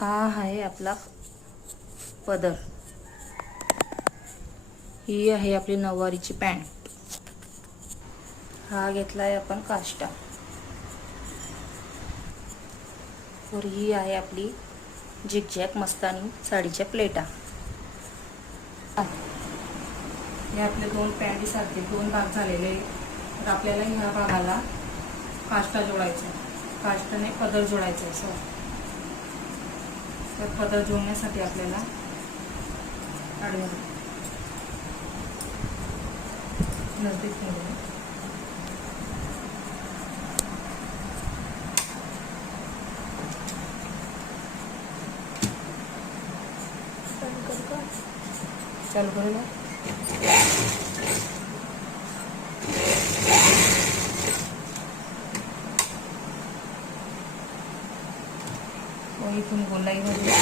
हा आहे आपला पदर, ही आहे आपली नऊवारीची पॅन्ट, हा घेतलाय आपण काष्टा, और ही आहे आपली झिगझॅग मस्तानी साडीच्या प्लेटा। हे आपले दोन पॅन्टी सारखे दोन भाग झालेले, तर आपल्याला ह्या भागाला काष्टा जोडायचा, काष्टाने पदर जोडायचा आहे। तर पदर जोडण्यासाठी आपल्याला आडव्या नजदीक मध्ये चालू करू ना। इथून गोलाई मध्ये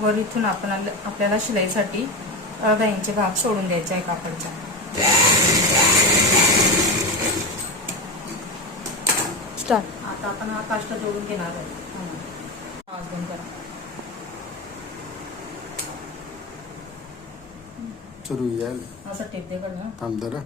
वर इथून आपल्याला शिलाईसाठी अर्धा इंच भाग सोडून द्यायचा आहे कापडचा। स्टार्ट। आता आपण हा काष्टा जोडून घेणार आहे। आवाज बंद करा। सुरू आहे असं टेप दे कर ना। थांब जरा।